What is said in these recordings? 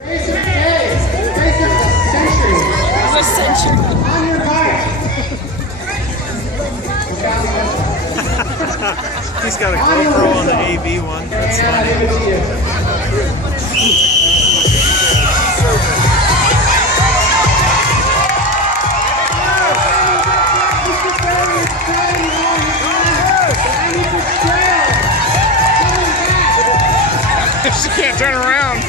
Race of the day. Race of the century. The century. On your mark. He's got a GoPro on the AV one. That's And I funny. give it to you. She can't turn around.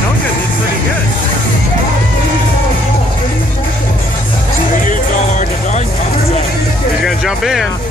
Tonka did pretty good. We used all our design concepts. He's gonna jump in.